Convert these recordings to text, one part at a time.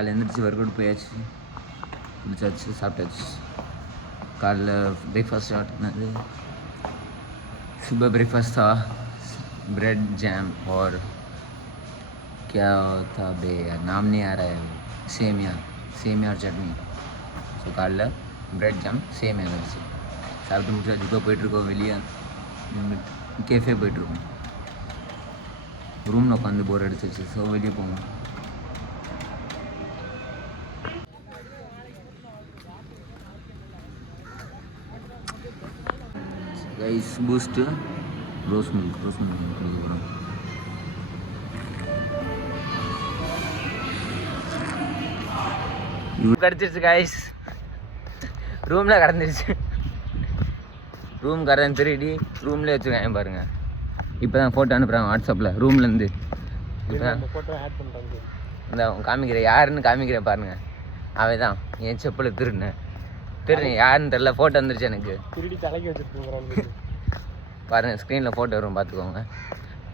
காலையில் எழுந்திரிச்சி work out போயாச்சு, குளிச்சாச்சு, சாப்பிட்டாச்சு. காலைல ब्रेकफास्ट स्टार्ट பண்ணது. सुबह ब्रेकफास्ट था ब्रेड जैम और क्या था बे यार नाम नहीं आ रहा है, सेमिया और चटनी. ஸோ காலைல பிரெட் ஜாம் சேமியா வச்சு சாப்பிட்டு முடிச்சாச்சு. இப்போ போயிட்டுருக்கோம் வெளியே, கேஃபே போயிட்டுருக்கோம். ரூமில் உட்காந்து போர் அடிச்சிச்சு, ஸோ வெளியே போவோம். ரைஸ் பூஸ்ட்டு ரோஸ் மில்க் குடிக்கிறோம். கிடச்சிருச்சு கைஸ், ரூமில் கடந்துருச்சு. ரூம் கடன் திருடி ரூம்லேயே வச்சுருக்கேன் பாருங்கள். இப்போ தான் ஃபோட்டோ அனுப்புகிறாங்க வாட்ஸ்அப்பில் ரூம்லேருந்து. இப்போ தான் இந்த காமிக்கிறேன், யாருன்னு காமிக்கிறேன் பாருங்கள். அவன் தான் என் செப்பலை திருடுனேன் யாருன்னு தெரில. ஃபோட்டோ வந்துருச்சு எனக்கு, திருடி தலைக்கு வச்சுருக்கேன் பாருங்கள். ஸ்க்ரீனில் ஃபோட்டோ வரும் பார்த்துக்கோங்க.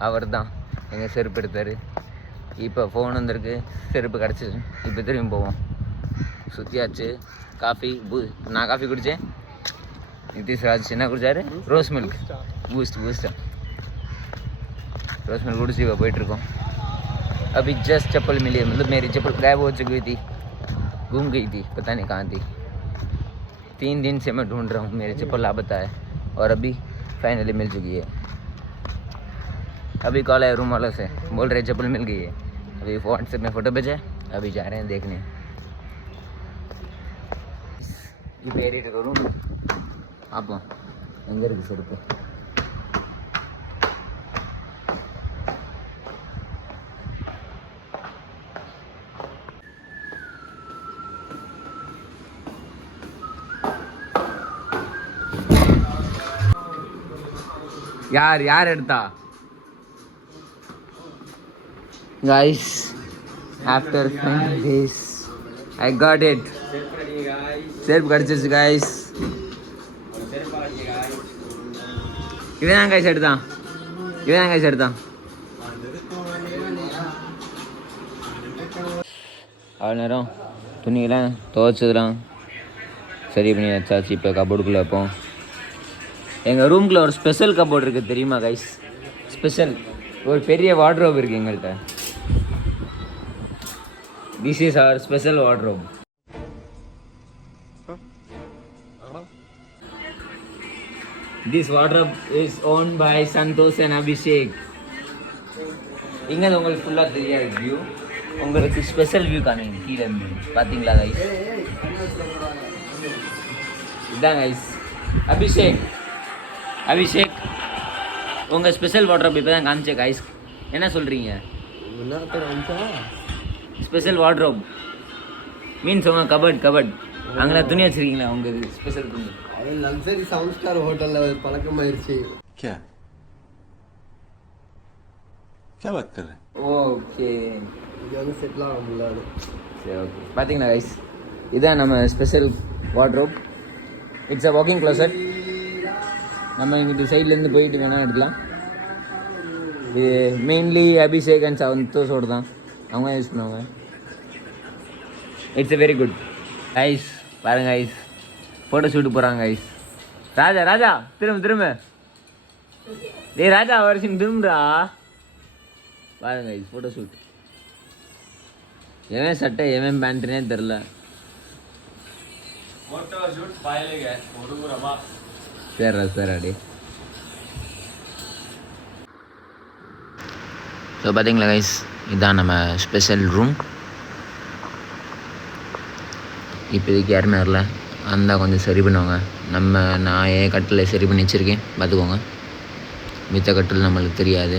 அவர் தான் எங்கள் செருப்பு எடுத்தார். இப்போ ஃபோன் வந்திருக்கு, செருப்பு கிடச்சிச்சு. இப்போ திரும்பி போவோம். சுற்றியாச்சு. காஃபி நான் காஃபி குடித்தேன். நிதிஷ்ராஜ் என்ன குடித்தாரு? ரோஸ் மில்க் பூஸ்டா रोज मिल्क गुड़सी हुआ वेट रखो. अभी जस्ट चप्पल मिली है, मतलब मेरी चप्पल गायब हो चुकी थी, गुम गई थी, पता नहीं कहाँ थी. 3 दिन से मैं ढूंढ रहा हूँ, मेरी चप्पल लापता है और अभी फाइनली मिल चुकी है. अभी कॉल है रूम वालों से, बोल रहे चप्पल मिल गई है. अभी व्हाट्सएप में फ़ोटो भेजा, अभी जा रहे हैं देखने. இப்போ ஏறிட்டு இருக்க ரூம் பார்ப்போம் எங்கே இருக்குது செருப்பு. யார் எடுத்தா? Guys, after 5 days I got it. செருப்பு கிடச்சிருச்சு கைஸ். இவன் தான் கைஸ் எடுத்தான். அவ்வளோ நேரம் துணியெல்லாம் துவைச்சதுலாம் சரி பண்ணி வச்சாச்சு. இப்போ கபோர்டுக்குள்ளே வைப்போம். எங்கள் ரூம்குள்ளே ஒரு ஸ்பெஷல் கபோர்டு இருக்குது தெரியுமா கைஸ்? ஸ்பெஷல் ஒரு பெரிய வார்ட்ரோப் இருக்குது எங்கள்கிட்ட. This is our special wardrobe. This wardrobe is owned by Santosh and Abhishek. இங்கே உங்களுக்கு ஃபுல்லாக தெரியாது வியூ, உங்களுக்கு ஸ்பெஷல் வியூ காணுங்க கீழே இருந்து. பார்த்தீங்களா கைஸ்? இதுதான் கைஸ் அபிஷேக் உங்கள் ஸ்பெஷல் வார்ட்ரோப் இப்போ தான் காமிச்சேன் கைஸ். என்ன சொல்கிறீங்க? ஸ்பெஷல் வார்ட்ரோப் மீன்ஸ் உங்கள் கபட் அங்கே துணி வச்சுருக்கீங்களா? உங்கள் ஸ்பெஷல் துணி லக்ஸரி 7 ஸ்டார் ஹோட்டலில் பழக்கமாயிருச்சு. क्या बात कर रहे हैं? ஓகே, இது வந்து செட்டில் ஆக முடியாது. சரி ஓகே. பார்த்தீங்களா கைஸ், இதுதான் நம்ம special wardrobe. It's a walking closet. நம்ம இங்கிட்டு சைட்லேருந்து போயிட்டு வேணால் எடுக்கலாம். இது மெயின்லி அபிஷேக் அண்ட் சந்தோஷோடு தான் அவங்க யூஸ் பண்ணுவாங்க. It's a very good guys. பாருங்க கைஸ், ஃபோட்டோ ஷூட்டு போகிறாங்க கைஸ். ராஜா திரும்ப டேய் ராஜா வருஷம் திரும்புடா. பாருங்க கைஸ் ஃபோட்டோ ஷூட். எவன் சட்டை எவன் பேண்ட்டுனே தெரில. சரி அடி. ஸோ பார்த்தீங்களா கைஸ், இதுதான் நம்ம ஸ்பெஷல் ரூம். இப்போதைக்கு யாருமே வரல, அந்த கொஞ்சம் சரி பண்ணுவாங்க. நான் என் கட்டில் சரி பண்ணி வச்சுருக்கேன் பார்த்துக்கோங்க. மித்த கட்டில் நம்மளுக்கு தெரியாது.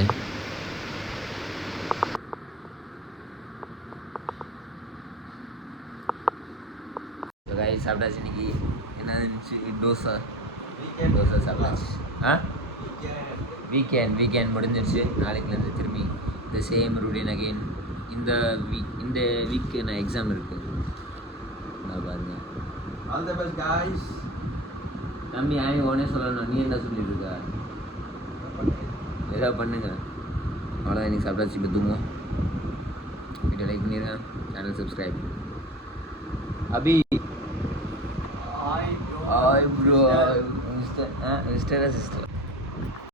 கைஸ் சாப்பிட்டாச்சு. இன்னைக்கு என்ன இருந்துச்சு? தோசை சாப்பிட்டாச்சு. வீக்கெண்ட் முடிஞ்சிருச்சு. நாளைக்குலேருந்து திரும்பி இந்த சேம் ரூட்டீன் அகெயின். இந்த வீக்கு நான் எக்ஸாம் இருக்குது. நான் பாருங்க. All the best guys. தம்பி ஆய் ஓனே சொல்லணும், நீ என்ன சொல்லிட்டு இருக்க? ஏதோ பண்ணுங்க. அவ்வளோதான். இன்னைக்கு சாப்பிட்டாச்சு. இப்போ தூங்குவோம். வீடியோ லைக் பண்ணிடுங்க, channel subscribe. Abhi. Hi bro. Mr. Sister.